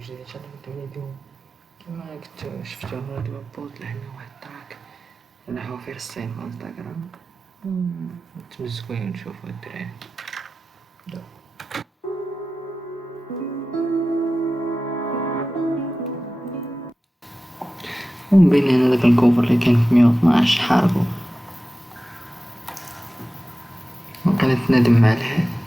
جديد ان شاء الله نبداو فيديو كما كنتو شفتو هو دابا بوست لحنا واحد التراك انا حوافير الصين في انستغرام نتمزكو ونشوفو الدراري ومبين هنا داك الكوفر اللي كان في 112 حاربو وكانت ندم مع الحال.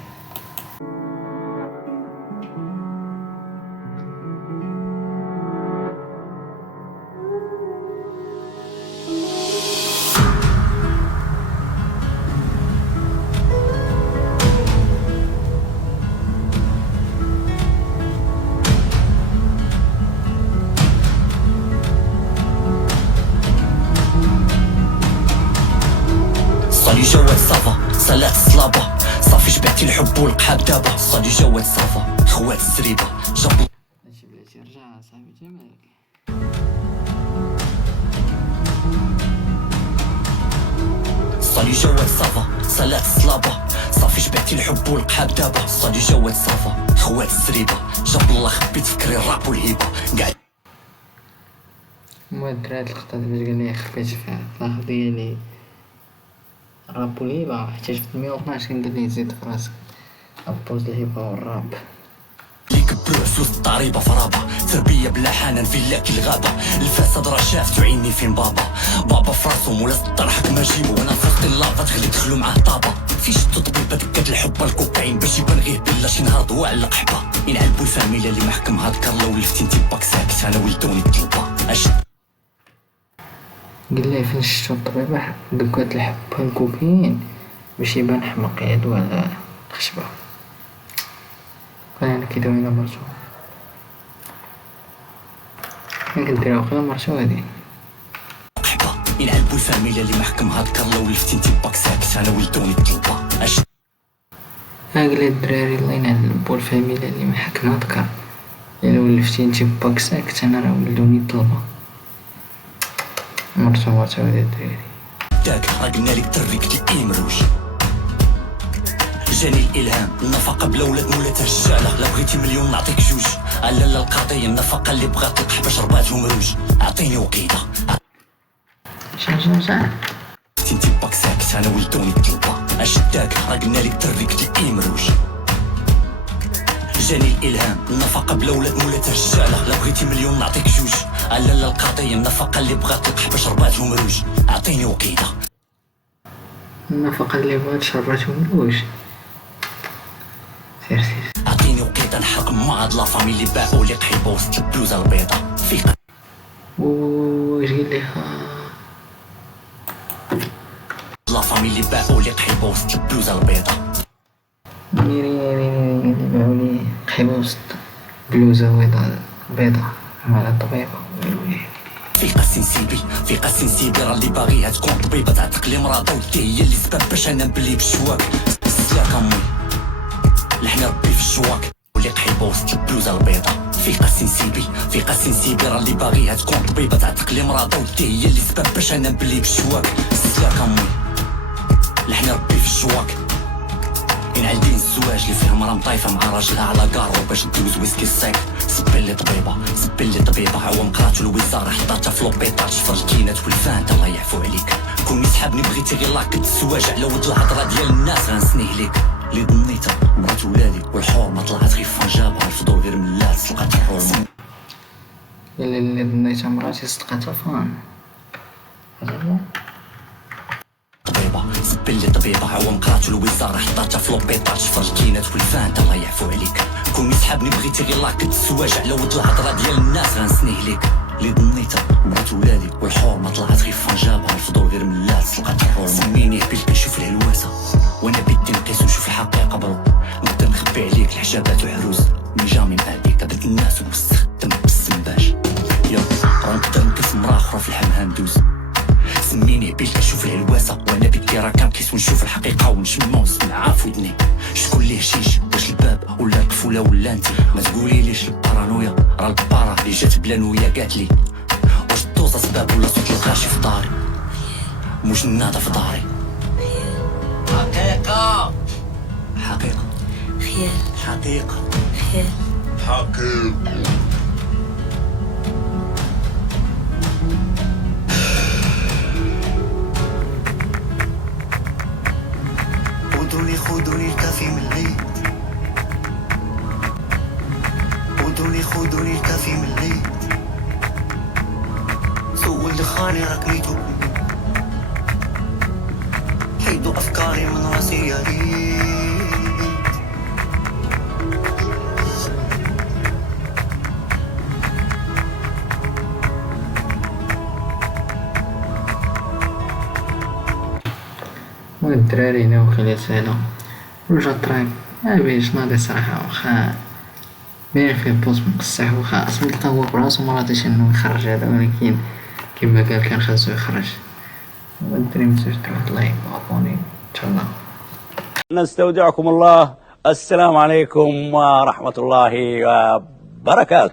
صالي جواد صافا سالات الصلابة صافي جبعتي الحب والقحاب دابا صالي جواد صافا خوات السريبة جابو هادشي بلاتي رجع صاحبي جمالك صالي جواد صافا سالات الصلابة صافي جبعتي الحب والقحاب دابا صالي جواد صافا خوات السريبة جاب الله خبيت فكري الراب والهيبة قاعد المهم هاد اللقطة باش قال لي خفيت فيها الطاح ديالي الراب والهيبة حتى شفت 112 كندير ليه زيد في راسك ابوز الهيبة والراب ليك بروح فلوس الضريبة فرابة تربية بلا حنان فيلاك الغابة الفساد راه شافت عيني فين بابا فراسهم ولا ضرحك ما جيبو وانا في وسط اللافا تخلي دخلو معاه طابة فيش التطبيبة دكات الحب الكوكايين باش يبان غير بلا شي نهار ضواع القحبة ينعلبو الفاميليا اللي محكم هاد كارلا ولفتي انتي باك ساكت انا ولدوني الطلبة قال لي فين شفتو الطبيبة دكات الحب الكوكايين باش يبان حمق يدو على الخشبة انا كي داوينا مرسو كنديرها وخا مرسو هادي ينعلبو الفاميليا اللي محكم هاد كارلا ولفتي انتي باك ساكت انا ولدوني الطلبة قال لي الدراري الله ينعلبو الفاميليا اللي محكم هاد كار الا ولفتي انتي باك ساكت انا راه ولدوني الطلبة مرسو هادي الدراري داك راه قلنا ليك دريك الإمروج جاني الالهام النفقه بلا ولاد مولاتها الشاله لا بغيتي مليون نعطيك جوج لا القضيه النفقه اللي بغات تلقح باش رباتهم روج اعطيني وقيده شا انتي باك ساكت انا ولدوني الطلبه داك راه قلنا ليك دريك الإمروج جاني الالهام النفقه بلا ولاد مولاتها الشاله لا بغيتي مليون نعطيك جوج لا القضيه النفقه اللي بغات تلقح باش رباتهم روج اعطيني وقيده النفقه اللي بغات شرباتهم روج سير اعطيني وقيته نحرق مع هاد لافامي اللي باعوا لي قحيبه وسط البلوزه البيضاء فيق واش قال لي لافامي اللي باعوا لي قحيبه وسط البلوزه البيضاء ميري اللي باعوا لي قحيبه وسط بلوزه بيضاء مع الطبيبه فيقا سنسيبي راه اللي باغيها تكون طبيبه تعتق لي مرضى ودي هي اللي سبب باش انا نبلي بالشواك سلاك امي لحنا ربي في الشواك ولي قحيبه وسط البلوزه البيضاء فيقا سنسيبي راه اللي باغيها تكون طبيبه تعتق لي مرضى ودي هي اللي سبب باش انا نبلي بالشواك سلاك امي لحنا ربي في الشواك ينعلدين الزواج اللي فيه مرا مطايفه مع راجلها على كارو باش ندوز ويسكي الصيف سبي لي طبيبه عوام قراتو الوزاره حطاتها في لوبيطال شفر الكينات والفانت الله يعفو عليك كوني سحابني بغيتي غير لاكت الزواج على ود الهضره ديال الناس غنسنيه ليك اللي ظنيتها مرات ولادي والحرمه طلعت غير فنجابها الفضول غير ملات سلقات الحرمه اللي ظنيتها مراتي صدقاتها فان سبي لي طبيبه عوام قراتو الوزاره حطاتها في لوبيطال شفر الكينات والفانت الله يعفو عليك كوني سحابني بغيتي غير لاكت الزواج على ود الهضره ديال الناس غنسنيه ليك اللي ظنيتها مرات ولادي والحرمه طلعت غير فنجابها الفضول غير ملات سلقات الحرمه سميني بيت كنشوف الهلواسه وانا بيدي نقيس ونشوف الحقيقه برو نقدر نخبي عليك الحجابات وعروس مي جامي بعديك هذاك الناس وسخ دم بالسمباش يا راه نقدر نقيس مرا اخرى في الحمام دوز سميني بيت كنشوف الهلواسه وانا بيدي راه كنقيس ونشوف الحقيقه ونشم ونسمع في ودني شكون ليه شيش واش الباب ولا الطفوله ولا انت ما تقولي ليش البارانويا راه البارا اللي جات بلا نويه قالت لي واش الدوزه سباب ولا صوت الغاشي في داري مش الناده في داري حقيقه خيال حقيقه خيال حقيقه ودوني خذوني الكافي من الليل، ودوني خذوني الكافي من الليل، سوق دخاني ركنيتو، حيدوا أفكاري من راسي يا ريت. المهم الدراري هنا وخا ساهلة رجع الطريق باش ناضي صراحة واخا باين فيه بوز مقصح واخا أصلا تلقى هو براسو مراضيش انو يخرج هذا ولكن كيما قال كان خاصو يخرج. والدراري متنساوش تروحو لايك وابوني ان شاء الله. نستودعكم الله. السلام عليكم ورحمة الله وبركاته.